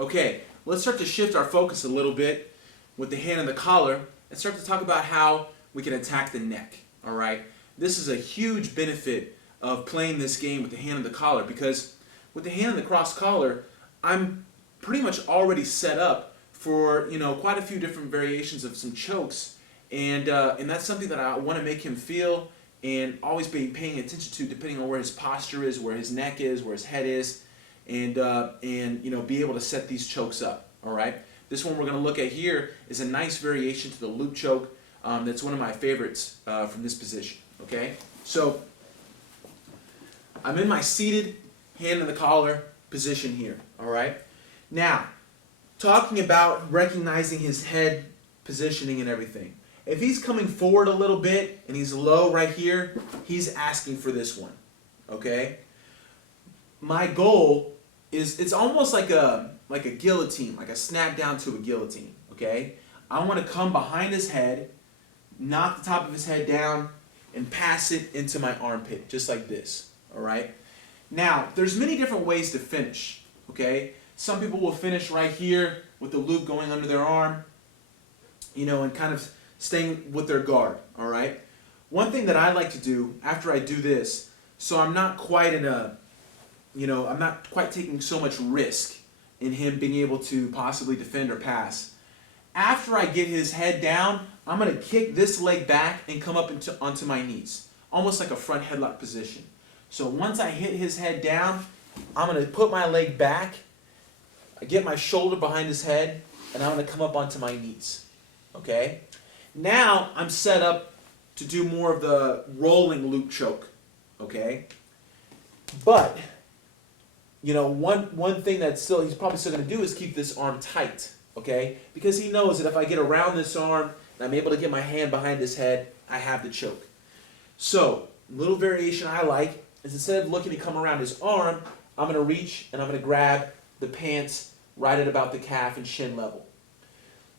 Okay, let's start to shift our focus a little bit with the hand and the collar and start to talk about how we can attack the neck. All right, this is a huge benefit of playing this game with the hand and the collar, because with the hand and the cross collar, I'm pretty much already set up for quite a few different variations of some chokes, and that's something that I want to make him feel and always be paying attention to, depending on where his posture is, where his neck is, where his head is, and be able to set these chokes up. All right. This one we're going to look at here is a nice variation to the loop choke. That's one of my favorites from this position. Okay. So I'm in my seated hand in the collar position here. All right. Now, talking about recognizing his head positioning and everything. If he's coming forward a little bit and he's low right here, he's asking for this one. Okay. My goal is, it's almost like a guillotine, like a snap down to a guillotine. Okay. I want to come behind his head, knock the top of his head down, and pass it into my armpit, just like this. All right. Now, there's many different ways to finish. Okay. Some people will finish right here with the loop going under their arm, and kind of staying with their guard. All right. One thing that I like to do after I do this, so I'm not quite I'm not quite taking so much risk in him being able to possibly defend or pass. After I get his head down, I'm going to kick this leg back and come up onto my knees, almost like a front headlock position. So once I hit his head down, I'm going to put my leg back, I get my shoulder behind his head, and I'm going to come up onto my knees. Okay? Now I'm set up to do more of the rolling loop choke. Okay? But one thing that he's probably still going to do is keep this arm tight, okay? Because he knows that if I get around this arm and I'm able to get my hand behind his head, I have the choke. So, little variation I like is, instead of looking to come around his arm, I'm going to reach and I'm going to grab the pants right at about the calf and shin level.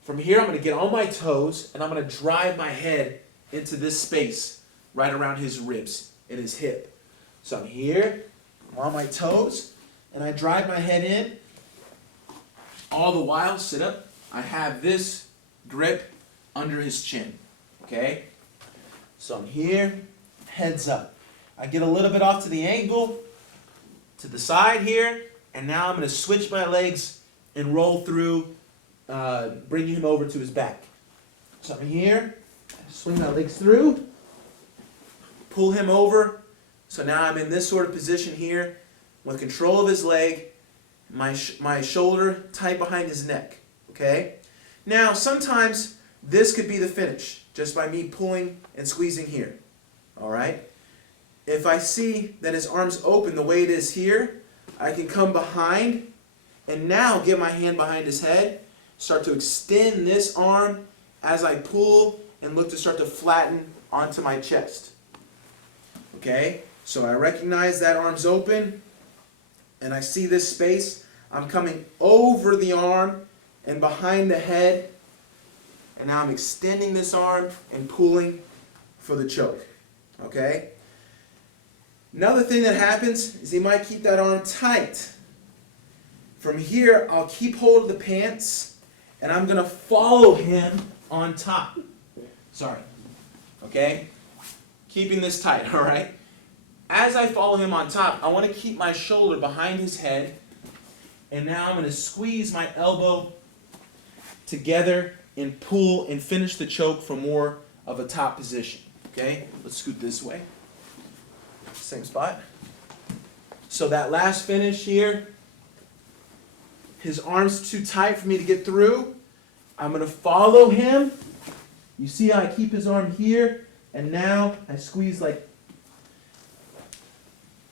From here, I'm going to get on my toes and I'm going to drive my head into this space right around his ribs and his hip. So I'm here, I'm on my toes, and I drive my head in. All the while, sit up, I have this grip under his chin. Okay? So I'm here, heads up. I get a little bit off to the angle, to the side here, and now I'm going to switch my legs and roll through, bringing him over to his back. So I'm here, swing my legs through, pull him over. So now I'm in this sort of position here, with control of his leg, my shoulder tight behind his neck. Okay? Now, sometimes this could be the finish, just by me pulling and squeezing here. Alright? If I see that his arm's open the way it is here, I can come behind and now get my hand behind his head, start to extend this arm as I pull and look to start to flatten onto my chest. Okay? So I recognize that arm's open, and I see this space. I'm coming over the arm and behind the head, and now I'm extending this arm and pulling for the choke. Okay? Another thing that happens is he might keep that arm tight. From here, I'll keep hold of the pants, and I'm going to follow him on top. Sorry. Okay? Keeping this tight, all right? As I follow him on top, I want to keep my shoulder behind his head, and now I'm going to squeeze my elbow together and pull and finish the choke for more of a top position. Okay? Let's scoot this way. Same spot. So that last finish here, his arm's too tight for me to get through. I'm going to follow him. You see how I keep his arm here, and now I squeeze, like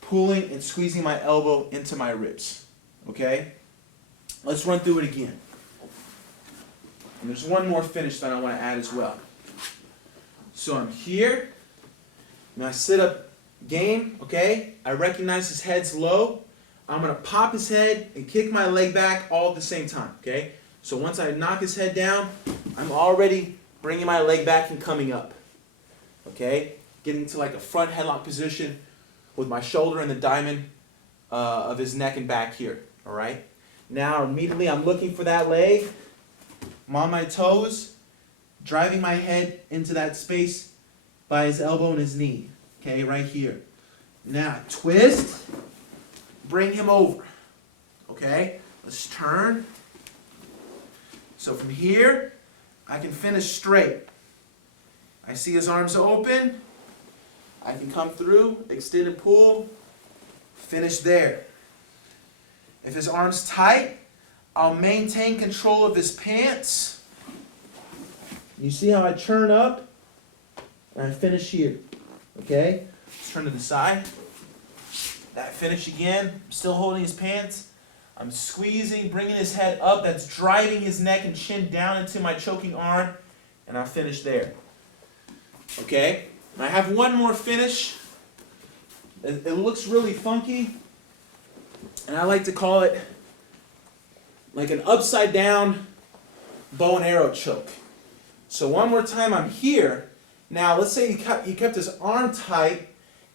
pulling and squeezing my elbow into my ribs. Okay? Let's run through it again. And there's one more finish that I want to add as well. So I'm here, and I sit up game, okay? I recognize his head's low. I'm going to pop his head and kick my leg back all at the same time, okay? So once I knock his head down, I'm already bringing my leg back and coming up, okay? Getting to like a front headlock position with my shoulder in the diamond of his neck and back here, all right? Now immediately I'm looking for that leg. I'm on my toes, driving my head into that space by his elbow and his knee. Okay, right here. Now twist, bring him over. Okay, let's turn. So from here, I can finish straight. I see his arms open. I can come through, extend and pull, finish there. If his arm's tight, I'll maintain control of his pants. You see how I turn up and I finish here. Okay? Let's turn to the side. That finish again. I'm still holding his pants. I'm squeezing, bringing his head up. That's driving his neck and chin down into my choking arm. And I'll finish there. Okay? And I have one more finish. It looks really funky. And I like to call it like an upside down bow and arrow choke. So one more time, I'm here. Now let's say he kept his arm tight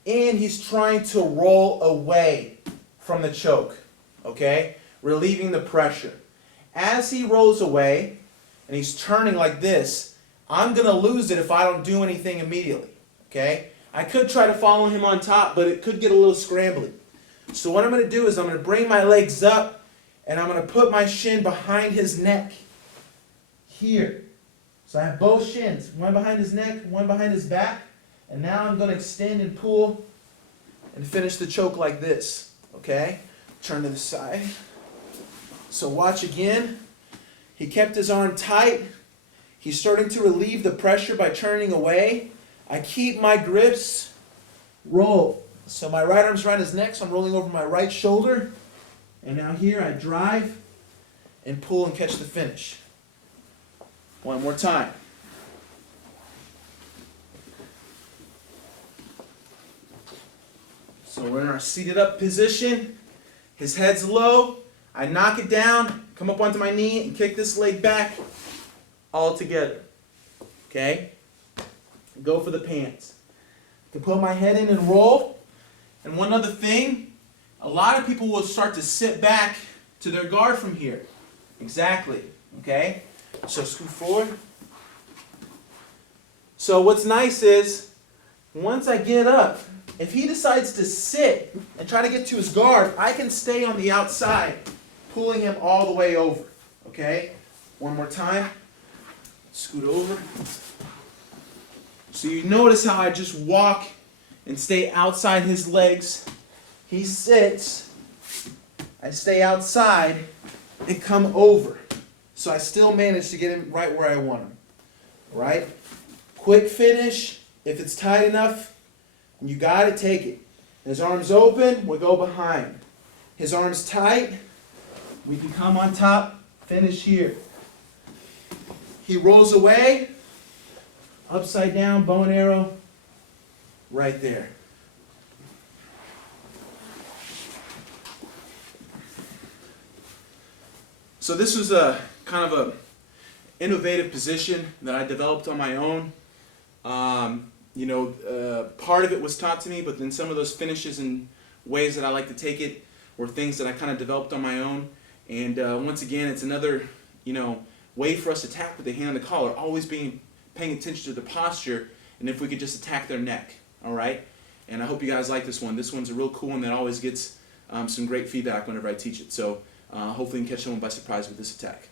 and he's trying to roll away from the choke. Okay? Relieving the pressure. As he rolls away and he's turning like this, I'm going to lose it if I don't do anything immediately. Okay? I could try to follow him on top, but it could get a little scrambly. So what I'm going to do is I'm going to bring my legs up and I'm going to put my shin behind his neck. Here. So I have both shins, one behind his neck, one behind his back. And now I'm going to extend and pull and finish the choke like this. Okay? Turn to the side. So watch again. He kept his arm tight. He's starting to relieve the pressure by turning away. I keep my grips. Roll. So my right arm's around his neck, so I'm rolling over my right shoulder. And now here I drive and pull and catch the finish. One more time. So we're in our seated up position. His head's low. I knock it down, come up onto my knee, and kick this leg back all together. Okay? Go for the pants. I can put my head in and roll. And one other thing, a lot of people will start to sit back to their guard from here. Exactly. Okay? So scoot forward. So what's nice is, once I get up, if he decides to sit and try to get to his guard, I can stay on the outside, pulling him all the way over. Okay? One more time. Scoot over. So you notice how I just walk and stay outside his legs. He sits. I stay outside and come over. So I still manage to get him right where I want him. Right? Quick finish. If it's tight enough, you got to take it. His arms open, we go behind. His arms tight, we can come on top, finish here. He rolls away, upside down, bow and arrow, right there. So this was a kind of a innovative position that I developed on my own. Part of it was taught to me, but then some of those finishes and ways that I like to take it were things that I kind of developed on my own. And once again, it's another, way for us to attack with the hand on the collar, always paying attention to the posture, and if we could just attack their neck, all right? And I hope you guys like this one. This one's a real cool one that always gets some great feedback whenever I teach it. So hopefully you can catch someone by surprise with this attack.